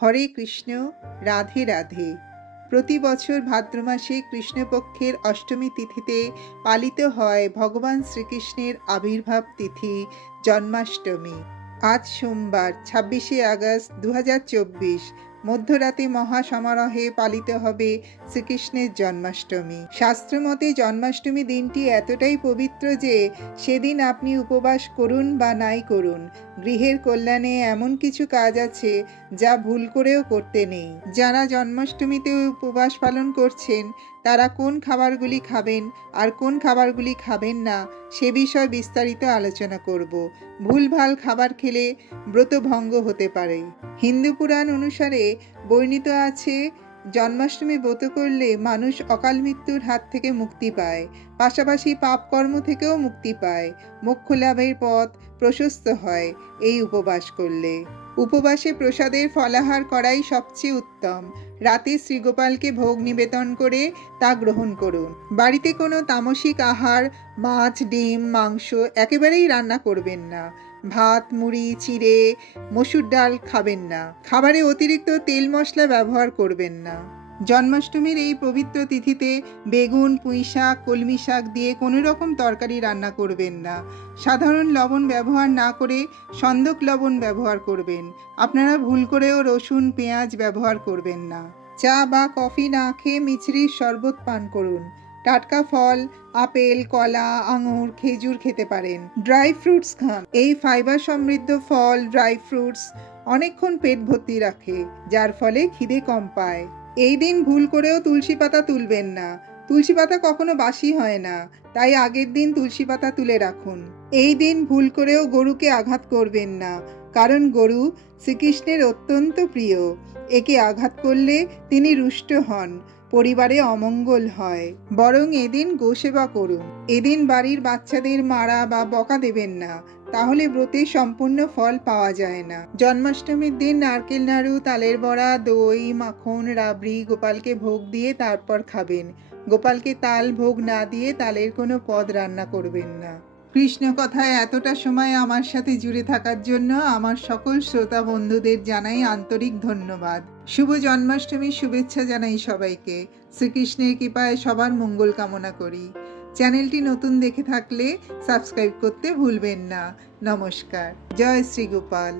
হরে কৃষ্ণ, রাধে রাধে। প্রতি বছর ভাদ্র মাসে কৃষ্ণপক্ষের অষ্টমী তিথিতে পালিত হয় ভগবান শ্রীকৃষ্ণের আবির্ভাব তিথি জন্মাষ্টমী। আজ সোমবার ২৬শে আগস্ট ২০২৪ মধ্যরাতে মহাসমারোহে পালিত হবে শ্রীকৃষ্ণের জন্মাষ্টমী। শাস্ত্রমতে জন্মাষ্টমী দিনটি এতটাই পবিত্র যে সেদিন আপনি উপবাস করুন বা নাই করুন, গৃহের কল্যাণে এমন কিছু কাজ আছে যা ভুল করেও করতে নেই। যারা জন্মাষ্টমীতে উপবাস পালন করছেন তারা কোন খাবারগুলি খাবেন আর কোন খাবারগুলি খাবেন না সে বিষয়ে বিস্তারিত আলোচনা করব। ভুলভাল খাবার খেলে ব্রত ভঙ্গ হতে পারে। হিন্দু পুরাণ অনুসারে বর্ণিত আছে, জন্মাষ্টমী ব্রত করলে মানুষ অকাল মৃত্যুর হাত থেকে মুক্তি পায়, পাশাপাশি পাপ কর্ম থেকেও মুক্তি পায়। মোক্ষ লাভের পথ প্রশস্ত হয় এই উপবাস করলে। উপবাসে প্রসাদের ফলাহার করাই সবচেয়ে উত্তম। রাতে শ্রীগোপালকে ভোগ নিবেদন করে তা গ্রহণ করুন। বাড়িতে কোনো তামসিক আহার, মাছ, ডিম, মাংস একেবারেই রান্না করবেন না। ভাত, মুড়ি, চিড়ে, মসুর ডাল খাবেন না। খাবারে অতিরিক্ত তেল মশলা ব্যবহার করবেন না। জন্মাষ্টমীর এই পবিত্র তিথিতে বেগুন, পুঁই শাক, কলমি শাক দিয়ে কোনো রকম তরকারি রান্না করবেন না। সাধারণ লবণ ব্যবহার না করে সন্দক লবণ ব্যবহার করবেন। আপনারা ভুল করেও রসুন, পেঁয়াজ ব্যবহার করবেন না। চা বা কফি না খেয়ে মিছরির শরবত পান করুন। টাটকা ফল, আপেল, কলা, আঙুর, খেজুর খেতে পারেন। ড্রাই ফ্রুটস খান। এই ফাইবার সমৃদ্ধ ফল, ড্রাই ফ্রুটস অনেকক্ষণ পেট ভর্তি রাখে, যার ফলে খিদে কম পায়। এই দিন ভুল করেও তুলসী পাতা তুলবেন না। তুলসী পাতা কখনো বাসি হয় না, তাই আগের দিন তুলসী পাতা তুলে রাখুন। এই দিন ভুল করেও গরুকে আঘাত করবেন না, কারণ গরু শ্রীকৃষ্ণের অত্যন্ত প্রিয়। একে আঘাত করলে তিনি রুষ্ট হন, পরিবারে অমঙ্গল হয়। বরং এদিন গোসেবা করুন। এদিন বাড়ির বাচ্চাদের মারা বা বকা দেবেন না, তাহলে ব্রতের সম্পূর্ণ ফল পাওয়া যায় না। জন্মাষ্টমীর দিন নারকেল নাড়ু, তালের বড়া, দই, মাখন, রাবড়ি গোপালকে ভোগ দিয়ে তারপর খাবেন। গোপালকে তাল ভোগ না দিয়ে তালের কোনো পদ রান্না করবেন না। কৃষ্ণ কথায় এতটা সময় আমার সাথে জুড়ে থাকার জন্য আমার সকল শ্রোতা বন্ধুদের জানাই আন্তরিক ধন্যবাদ। শুভ জন্মাষ্টমীর শুভেচ্ছা জানাই সবাইকে। শ্রীকৃষ্ণের কৃপায় সবার মঙ্গল কামনা করি। চ্যানেলটি নতুন দেখে থাকলে সাবস্ক্রাইব করতে ভুলবেন না। নমস্কার। জয় শ্রী গোপাল।